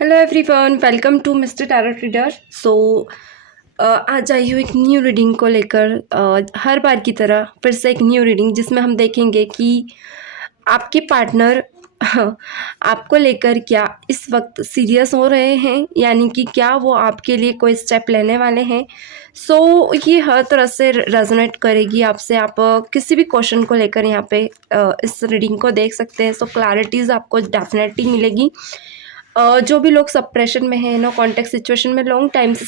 Hello everyone, welcome to mister tarot reader. आज आई हूँ एक न्यू रीडिंग को लेकर। हर बार की तरह फिर से एक न्यू रीडिंग जिसमें हम देखेंगे कि आपके पार्टनर आपको लेकर क्या इस वक्त सीरियस हो रहे हैं, यानी कि क्या वो आपके लिए कोई स्टेप लेने वाले हैं। ये हर तरह से रेजोनेट करेगी आपसे। आप किसी भी क्वेश्चन को लेकर यहाँ पे इस रीडिंग को देख सकते हैं। क्लैरिटीज़ आपको डेफिनेटली मिलेगी। जो भी लोग सप्रेशन में हैं, नो कॉन्टेक्ट सिचुएशन में लॉन्ग टाइम से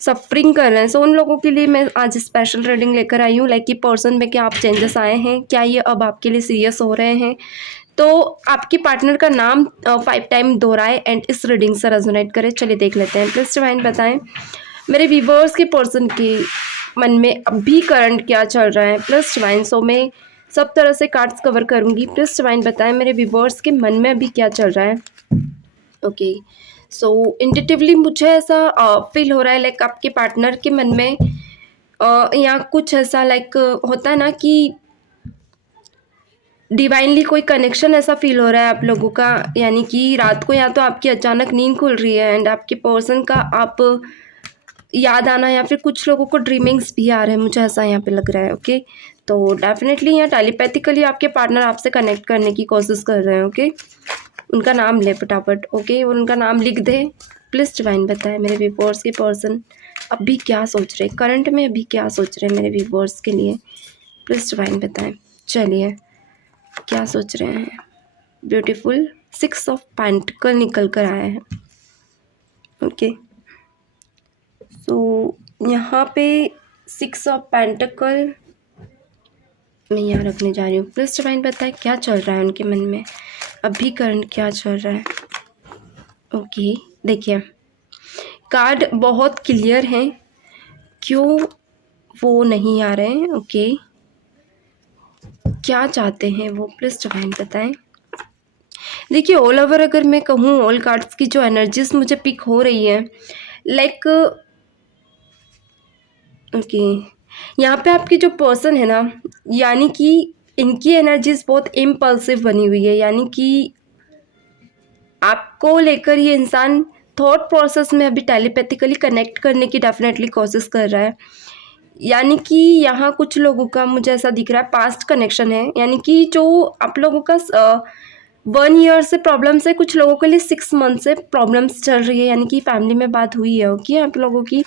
सफरिंग कर रहे हैं, उन लोगों के लिए मैं आज स्पेशल रीडिंग लेकर आई हूँ। लाइक कि पर्सन में क्या आप चेंजेस आए हैं, क्या ये अब आपके लिए सीरियस हो रहे हैं। तो आपके पार्टनर का नाम 5 टाइम दोहराए एंड इस रीडिंग से रेजोनेट करे। चलिए देख लेते हैं। प्लीज डिवाइन बताएं मेरे व्यूवर्स के पर्सन के मन में अभी करंट क्या चल रहा है। प्लस डिवाइन मैं सब तरह से कार्ड्स कवर करूंगी। प्लीज डिवाइन बताएं मेरे व्यूवर्स के मन में अभी क्या चल रहा है। ओके, इंट्यूटिवली मुझे ऐसा फील हो रहा है, लाइक आपके पार्टनर के मन में या कुछ ऐसा लाइक होता है ना कि डिवाइनली कोई कनेक्शन ऐसा फील हो रहा है आप लोगों का। यानी कि रात को या तो आपकी अचानक नींद खुल रही है एंड आपके पर्सन का आप याद आना, या फिर कुछ लोगों को ड्रीमिंग्स भी आ रहे हैं, मुझे ऐसा यहाँ पे लग रहा है। ओके, तो डेफिनेटली यहाँ टेलीपैथिकली आपके पार्टनर आपसे कनेक्ट करने की कोशिश कर रहे हैं। ओके, उनका नाम ले फटाफट। ओके, और उनका नाम लिख दे। प्लीज डिवाइन बताएं मेरे व्यूवर्स के पर्सन अभी क्या सोच रहे हैं, करंट में अभी क्या सोच रहे हैं मेरे व्यूवर्स के लिए। प्लीज डिवाइन बताएं। चलिए, क्या सोच रहे हैं। ब्यूटीफुल 6 ऑफ पेंटिकल निकल कर आया है। ओके, यहाँ पे 6 ऑफ पेंटिकल मैं यहाँ रखने जा रही हूँ। प्लीज डिवाइन बताएं क्या चल रहा है उनके मन में अभी, करंट क्या चल रहा है। ओके, देखिए कार्ड बहुत क्लियर हैं, क्यों वो नहीं आ रहे हैं। ओके, क्या चाहते हैं वो, प्लीज डिवाइन बताएं। देखिए ऑल ओवर अगर मैं कहूँ, ऑल कार्ड्स की जो एनर्जीज मुझे पिक हो रही है, लाइक ओके, यहाँ पे आपकी जो पर्सन है ना, यानी कि इनकी एनर्जीज बहुत इम्पल्सिव बनी हुई है। यानी कि आपको लेकर ये इंसान थॉट प्रोसेस में अभी टेलीपैथिकली कनेक्ट करने की डेफिनेटली कोशिश कर रहा है। यानी कि यहाँ कुछ लोगों का मुझे ऐसा दिख रहा है पास्ट कनेक्शन है। यानी कि जो आप लोगों का 1 ईयर से प्रॉब्लम्स है, कुछ लोगों के लिए 6 मंथ से प्रॉब्लम्स चल रही है। यानी कि फैमिली में बात हुई है। ओके, आप लोगों की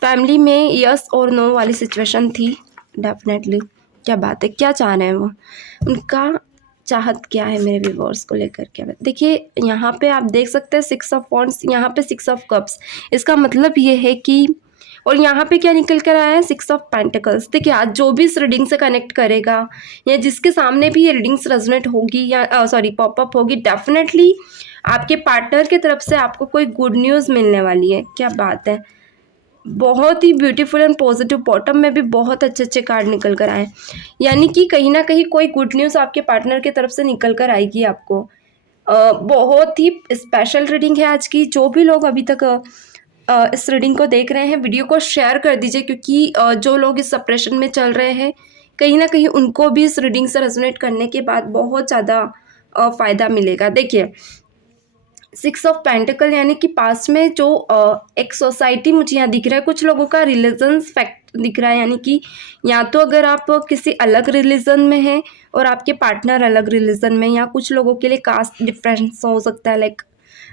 फैमिली में यस और नो वाली सिचुएशन थी। डेफिनेटली क्या बात है, क्या चाह रहे हैं वो, उनका चाहत क्या है मेरे व्यूवर्स को लेकर। क्या बात, देखिए यहाँ पे आप देख सकते हैं 6 ऑफ वॉन्ड्स, यहाँ पे 6 ऑफ कप्स। इसका मतलब ये है कि, और यहाँ पे क्या निकल कर आया है 6 ऑफ पेंटिकल्स। देखिए आज जो भी इस रीडिंग से कनेक्ट करेगा या जिसके सामने भी ये रीडिंग्स रेजोनेट होगी या सॉरी पॉपअप होगी, डेफिनेटली आपके पार्टनर की तरफ से आपको कोई गुड न्यूज़ मिलने वाली है। क्या बात है, बहुत ही ब्यूटीफुल एंड पॉजिटिव। बॉटम में भी बहुत अच्छे अच्छे कार्ड निकल कर आए। यानी कि कहीं ना कहीं कोई गुड न्यूज़ आपके पार्टनर की तरफ से निकल कर आएगी आपको। बहुत ही स्पेशल रीडिंग है आज की। जो भी लोग अभी तक इस रीडिंग को देख रहे हैं, वीडियो को शेयर कर दीजिए, क्योंकि जो लोग इस सप्रेशन में चल रहे हैं, कहीं ना कहीं उनको भी इस रीडिंग से रेजोनेट करने के बाद बहुत ज़्यादा फ़ायदा मिलेगा। देखिए 6 ऑफ पेंटिकल यानी कि पास्ट में जो एक सोसाइटी मुझे यहाँ दिख रहा है, कुछ लोगों का रिलीजन फैक्ट दिख रहा है। यानी कि या तो अगर आप किसी अलग रिलीजन में हैं और आपके पार्टनर अलग रिलीजन में, या कुछ लोगों के लिए कास्ट डिफरेंस हो सकता है। लाइक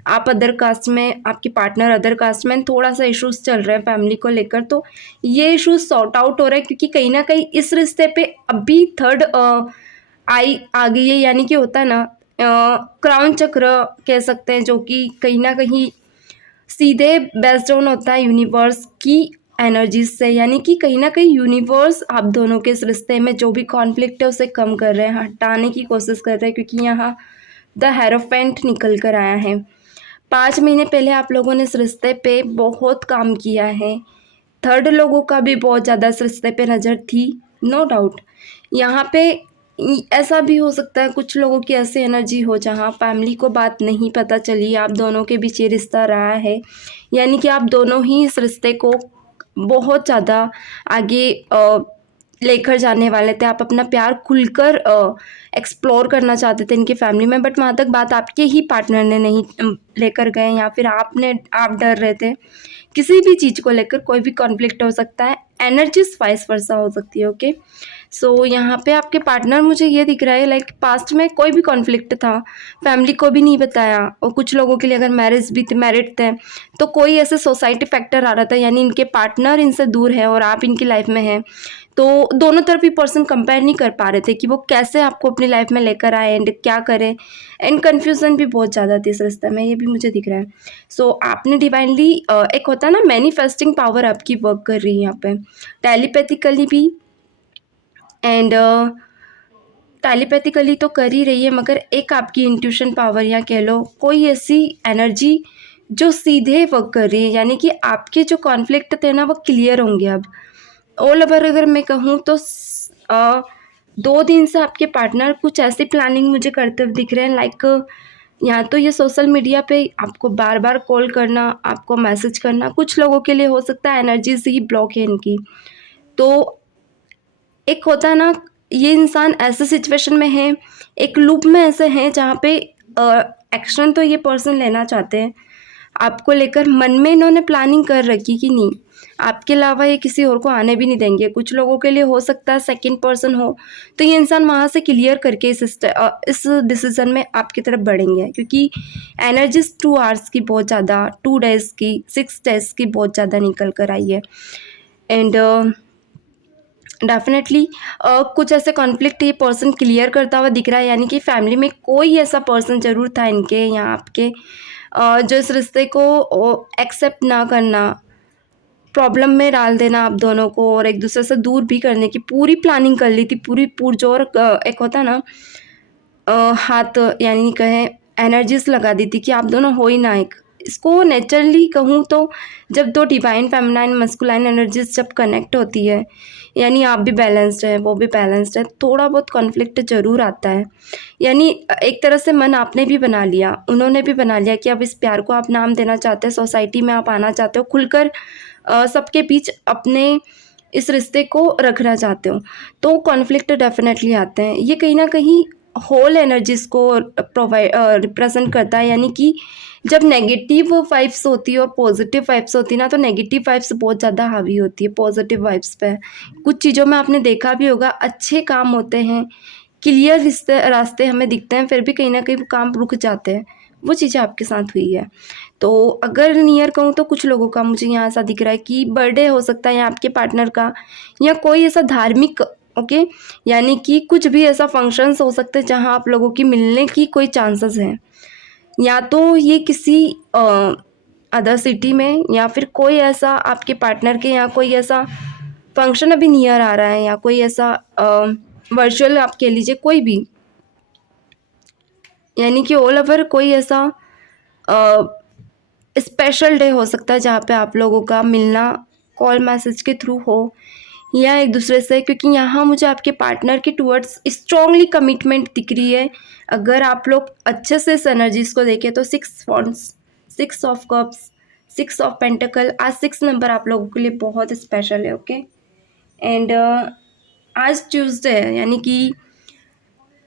आप अदर कास्ट में, आपके पार्टनर अदर कास्ट में, थोड़ा सा इश्यूज चल रहे हैं फैमिली को लेकर। तो ये इश्यूज सॉर्ट आउट हो रहे हैं, क्योंकि कहीं ना कहीं इस रिश्ते पे अभी थर्ड आई आ गई है। यानी कि होता है ना क्राउन चक्र कह सकते हैं, जो कि कहीं ना कहीं सीधे बेस्ड ऑन होता है यूनिवर्स की एनर्जीज से। यानी कि कहीं ना कहीं यूनिवर्स आप दोनों के इस रिश्ते में जो भी कॉन्फ्लिक्ट है उसे कम कर रहे हैं, हटाने की कोशिश कर रहे हैं, क्योंकि यहाँ द हेरोफेंट निकल कर आया है। 5 महीने पहले आप लोगों ने इस रिश्ते पे बहुत काम किया है। थर्ड लोगों का भी बहुत ज़्यादा इस रिश्ते पे नज़र थी, नो डाउट। यहाँ पे ऐसा भी हो सकता है कुछ लोगों की ऐसी एनर्जी हो जहाँ फैमिली को बात नहीं पता चली, आप दोनों के बीच ये रिश्ता रहा है। यानी कि आप दोनों ही इस रिश्ते को बहुत ज़्यादा आगे लेकर जाने वाले थे, आप अपना प्यार खुलकर एक्सप्लोर करना चाहते थे इनकी फैमिली में, बट वहाँ तक बात आपके ही पार्टनर ने नहीं लेकर गए, या फिर आप डर रहे थे। किसी भी चीज़ को लेकर कोई भी कॉन्फ्लिक्ट हो सकता है, एनर्जीज वाइस वर्सा हो सकती है। ओके, सो यहाँ पे आपके पार्टनर मुझे ये दिख रहा है लाइक पास्ट में कोई भी कॉन्फ्लिक्ट था, फैमिली को भी नहीं बताया, और कुछ लोगों के लिए अगर मैरिड थे तो कोई ऐसे सोसाइटी फैक्टर आ रहा था, यानी इनके पार्टनर इनसे दूर है और आप इनकी लाइफ में हैं, तो दोनों तरफ ही पर्सन कंपेयर नहीं कर पा रहे थे कि वो कैसे आपको अपनी लाइफ में लेकर आए एंड क्या करें, एंड कन्फ्यूज़न भी बहुत ज़्यादा थी इस रिश्ते में, ये भी मुझे दिख रहा है। सो आपने डिवाइनली एक होता है ना मैनिफेस्टिंग पावर आपकी वर्क कर रही है यहाँ पे, टेलीपैथिकली भी एंड टेलीपैथिकली तो कर ही रही है, मगर एक आपकी इंट्यूशन पावर या कह लो कोई ऐसी एनर्जी जो सीधे वर्क कर रही है, यानी कि आपके जो कॉन्फ्लिक्ट थे ना वो क्लियर होंगे अब। ऑल ओवर अगर मैं कहूँ तो 2 दिन से आपके पार्टनर कुछ ऐसी प्लानिंग मुझे करते हुए दिख रहे हैं, लाइक या तो ये सोशल मीडिया पे आपको बार बार कॉल करना, आपको मैसेज करना, कुछ लोगों के लिए हो सकता है एनर्जी से ही ब्लॉक है इनकी। तो एक होता है ना, ये इंसान ऐसे सिचुएशन में है, एक लूप में ऐसे हैं जहाँ पे एक्शन तो ये पर्सन लेना चाहते हैं आपको लेकर, मन में इन्होंने प्लानिंग कर रखी कि नहीं, आपके अलावा ये किसी और को आने भी नहीं देंगे। कुछ लोगों के लिए हो सकता है सेकंड पर्सन हो, तो ये इंसान वहाँ से क्लियर करके इस डिसीज़न में आपकी तरफ बढ़ेंगे, क्योंकि एनर्जीज 2 आवर्स की बहुत ज़्यादा, 2 डेज़ की, 6 डेज़ की बहुत ज़्यादा निकल कर आई है। एंड डेफिनेटली कुछ ऐसे कॉन्फ्लिक्ट ये पर्सन क्लियर करता हुआ दिख रहा है, यानी कि फैमिली में कोई ऐसा पर्सन ज़रूर था इनके या आपके जो इस रिश्ते को एक्सेप्ट ना करना, प्रॉब्लम में डाल देना आप दोनों को, और एक दूसरे से दूर भी करने की पूरी प्लानिंग कर ली थी, पूरी पुरजोर एक होता है ना हाथ, यानी कहें एनर्जीज लगा दी थी कि आप दोनों हो ही ना एक। इसको नेचुरली कहूँ तो जब 2 डिवाइन फेमिनाइन मस्कुलाइन एनर्जीज जब कनेक्ट होती है, यानी आप भी बैलेंस्ड है, वो भी बैलेंस्ड है, थोड़ा बहुत कॉन्फ्लिक्ट ज़रूर आता है। यानी एक तरह से मन आपने भी बना लिया, उन्होंने भी बना लिया कि अब इस प्यार को आप नाम देना चाहते हैं, सोसाइटी में आप आना चाहते हो, खुलकर सबके बीच अपने इस रिश्ते को रखना चाहते हो, तो कॉन्फ्लिक्ट डेफिनेटली आते हैं। ये कहीं ना कहीं होल एनर्जीज को रिप्रेजेंट करता है, यानी कि जब नेगेटिव वाइब्स होती है और पॉजिटिव वाइब्स होती है ना, तो नेगेटिव वाइब्स बहुत ज़्यादा हावी होती है पॉजिटिव वाइब्स पे। कुछ चीज़ों में आपने देखा भी होगा, अच्छे काम होते हैं, क्लियर रास्ते हमें दिखते हैं, फिर भी कहीं ना कहीं वो काम रुक जाते हैं। वो चीज़ें आपके साथ हुई है। तो अगर नियर कहूँ तो कुछ लोगों का मुझे यहाँ ऐसा दिख रहा है कि बर्थडे हो सकता है या आपके पार्टनर का, या कोई ऐसा धार्मिक, ओके, यानी कि कुछ भी ऐसा फंक्शंस हो सकते हैं जहाँ आप लोगों की मिलने की कोई चांसेस हैं, या तो ये किसी अदर सिटी में, या फिर कोई ऐसा आपके पार्टनर के यहाँ कोई ऐसा फंक्शन अभी नियर आ रहा है, या कोई ऐसा वर्चुअल आप कह लीजिए कोई भी, यानी कि ऑल ओवर कोई ऐसा स्पेशल डे हो सकता है जहाँ पे आप लोगों का मिलना कॉल मैसेज के थ्रू हो, या एक दूसरे से, क्योंकि यहाँ मुझे आपके पार्टनर के टूवर्ड्स स्ट्रॉन्गली कमिटमेंट दिख रही है। अगर आप लोग अच्छे से इस एनर्जीज को देखें तो 6 wands, 6 of cups, 6 of pentacle, आज 6 नंबर आप लोगों के लिए बहुत स्पेशल है। ओके, एंड आज ट्यूसडे है, यानी कि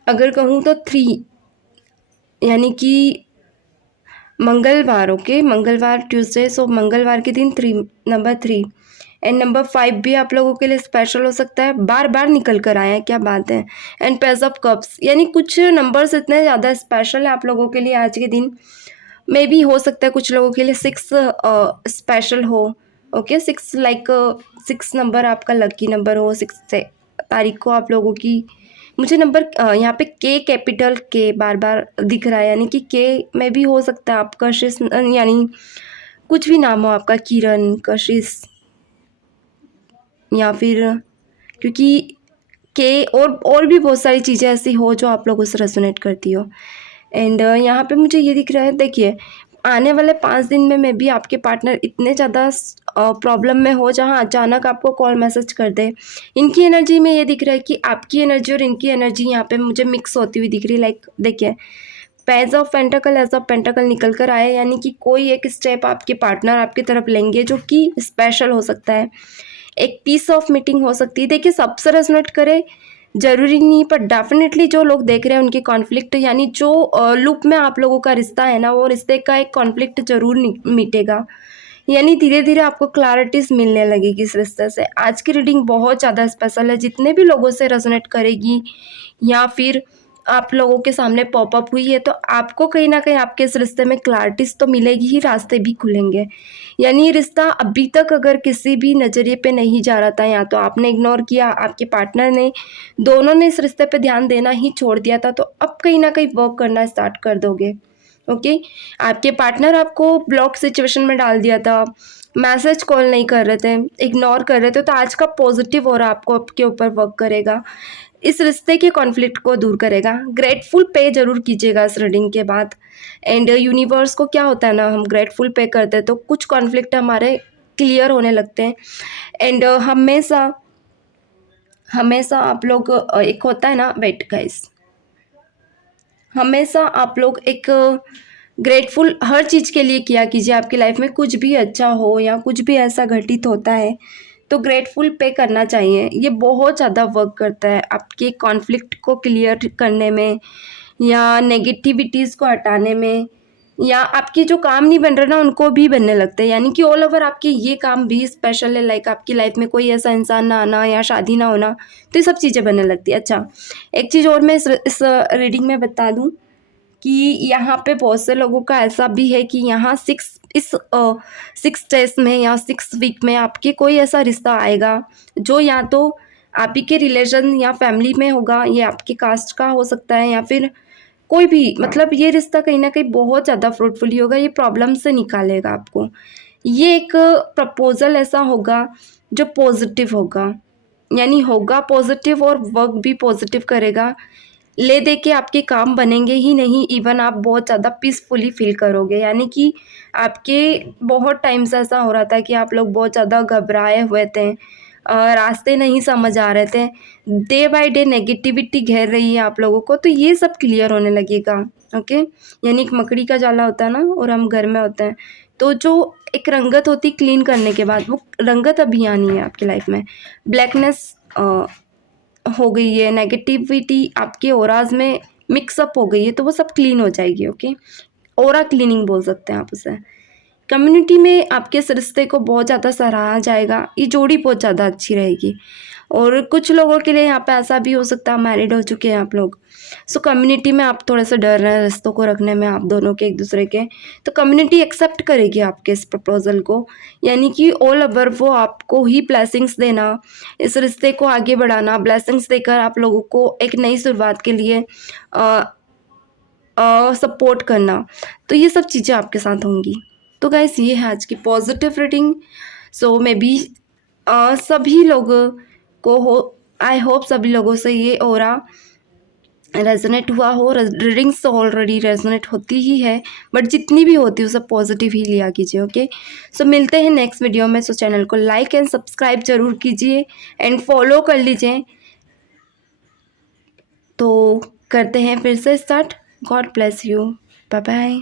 अगर कहूँ तो 3, यानी कि मंगलवार, ओके, मंगलवार ट्यूसडे, सो मंगलवार के दिन 3 नंबर 3 एंड नंबर 5 भी आप लोगों के लिए स्पेशल हो सकता है, बार बार निकल कर आए हैं, क्या बात है। एंड पेज ऑफ कप्स, यानी कुछ नंबर्स इतने ज़्यादा स्पेशल है आप लोगों के लिए आज के दिन, मे भी हो सकता है कुछ लोगों के लिए 6 स्पेशल हो। ओके, 6 लाइक 6 नंबर आपका लकी नंबर हो, 6 तारीख को आप लोगों की, मुझे नंबर यहाँ पे के कैपिटल के बार बार दिख रहा है, यानी कि के में भी हो सकता है आप कशिश, यानी कुछ भी नाम हो आपका, किरण, कशिश, या फिर क्योंकि के और भी बहुत सारी चीज़ें ऐसी हो जो आप लोगों से रेजोनेट करती हो। एंड यहाँ पे मुझे ये दिख रहा है, देखिए आने वाले 5 दिन में मे भी आपके पार्टनर इतने ज़्यादा प्रॉब्लम में हो जहाँ अचानक आपको कॉल मैसेज कर दे। इनकी एनर्जी में ये दिख रहा है कि आपकी एनर्जी और इनकी एनर्जी यहाँ पे मुझे मिक्स होती हुई दिख रही है। लाइक देखिए, पेज ऑफ पेंटाकल, एज ऑफ पेंटाकल निकल कर आए, यानी कि कोई एक स्टेप आपके पार्टनर आपकी तरफ लेंगे जो कि स्पेशल हो सकता है। एक पीस ऑफ मीटिंग हो सकती है। देखिए सबसे रेजोनेट करे ज़रूरी नहीं, पर डेफिनेटली जो लोग देख रहे हैं उनकी कॉन्फ्लिक्ट, यानी जो लूप में आप लोगों का रिश्ता है ना, वो रिश्ते का एक कॉन्फ्लिक्ट ज़रूर मिटेगा। यानी धीरे धीरे आपको क्लैरिटीज मिलने लगेगी इस रिश्ते से। आज की रीडिंग बहुत ज़्यादा स्पेशल है, जितने भी लोगों से रेजोनेट करेगी या फिर आप लोगों के सामने पॉपअप हुई है, तो आपको कहीं ना कहीं आपके इस रिश्ते में क्लैरिटीज तो मिलेगी ही, रास्ते भी खुलेंगे। यानी ये रिश्ता अभी तक अगर किसी भी नज़रिए पे नहीं जा रहा था, या तो आपने इग्नोर किया, आपके पार्टनर ने, दोनों ने इस रिश्ते पे ध्यान देना ही छोड़ दिया था, तो अब कहीं ना कहीं वर्क करना स्टार्ट कर दोगे। ओके, आपके पार्टनर आपको ब्लॉक सिचुएशन में डाल दिया था, मैसेज कॉल नहीं कर रहे थे, इग्नोर कर रहे थे, तो आज का पॉजिटिव और आपको आपके ऊपर वर्क करेगा, इस रिश्ते के कॉन्फ्लिक्ट को दूर करेगा। ग्रेटफुल पे जरूर कीजिएगा इस रीडिंग के बाद। एंड यूनिवर्स को क्या होता है ना, हम ग्रेटफुल पे करते हैं तो कुछ कॉन्फ्लिक्ट हमारे क्लियर होने लगते हैं। एंड हमेशा हमेशा आप लोग एक होता है ना, वेट गाइस, हमेशा आप लोग एक ग्रेटफुल हर चीज़ के लिए किया कीजिए। आपकी लाइफ में कुछ भी अच्छा हो या कुछ भी ऐसा घटित होता है तो ग्रेटफुल पे करना चाहिए। ये बहुत ज़्यादा वर्क करता है आपके कॉन्फ्लिक्ट को क्लियर करने में, या नेगेटिविटीज़ को हटाने में, या आपके जो काम नहीं बन रहे ना उनको भी बनने लगते हैं। यानी कि ऑल ओवर आपके ये काम भी स्पेशल है, लाइक आपकी लाइफ में कोई ऐसा इंसान ना आना या शादी ना होना, तो ये सब चीज़ें बनने लगती है। अच्छा, एक चीज़ और मैं इस रीडिंग में बता दूँ कि यहाँ पे बहुत से लोगों का ऐसा भी है कि यहाँ 6 डेज में या 6 वीक में आपके कोई ऐसा रिश्ता आएगा जो या तो आप ही के रिलेशन या फैमिली में होगा, ये आपके कास्ट का हो सकता है, या फिर कोई भी, मतलब ये रिश्ता कहीं ना कहीं बहुत ज़्यादा फ्रूटफुली होगा, ये प्रॉब्लम से निकालेगा आपको। ये एक प्रपोजल ऐसा होगा जो पॉजिटिव होगा, यानी होगा पॉजिटिव और वर्क भी पॉजिटिव करेगा। ले दे के आपके काम बनेंगे ही नहीं, इवन आप बहुत ज़्यादा पीसफुली फील करोगे। यानी कि आपके बहुत टाइम से ऐसा हो रहा था कि आप लोग बहुत ज़्यादा घबराए हुए थे, रास्ते नहीं समझ आ रहे थे, डे बाय डे नेगेटिविटी घेर रही है आप लोगों को, तो ये सब क्लियर होने लगेगा। ओके, यानी एक मकड़ी का जाला होता है ना, और हम घर में होते हैं, तो जो एक रंगत होती क्लीन करने के बाद, वो रंगत अभी आनी है आपकी लाइफ में। ब्लैकनेस हो गई है, नेगेटिविटी आपके ओराज में मिक्सअप हो गई है, तो वो सब क्लीन हो जाएगी। ओके, ओरा क्लीनिंग बोल सकते हैं आप उसे। कम्युनिटी में आपके इस रिश्ते को बहुत ज़्यादा सराहा जाएगा, ये जोड़ी बहुत ज़्यादा अच्छी रहेगी। और कुछ लोगों के लिए यहाँ पे ऐसा भी हो सकता है, मैरिड हो चुके हैं आप लोग, सो कम्युनिटी में आप थोड़े से डर रहे हैं रिश्तों को रखने में, आप दोनों के एक दूसरे के, तो कम्युनिटी एक्सेप्ट करेगी आपके इस प्रपोजल को। यानी कि ऑल ओवर वो आपको ही ब्लेसिंग्स देना, इस रिश्ते को आगे बढ़ाना, ब्लेसिंग्स देकर आप लोगों को एक नई शुरुआत के लिए सपोर्ट करना, तो ये सब चीज़ें आपके साथ होंगी। तो गाइस, ये है आज की positive reading. So may be सभी लोगों को हो, आई होप सभी लोगों से ये ऑरा रेजोनेट हुआ हो। रीडिंग्स तो ऑलरेडी रेजोनेट होती ही है, बट जितनी भी होती है उसे पॉजिटिव ही लिया कीजिए। ओके, सो मिलते हैं नेक्स्ट वीडियो में। सो चैनल को लाइक एंड सब्सक्राइब जरूर कीजिए एंड फॉलो कर लीजिए। तो करते हैं फिर से start. God bless you, bye bye.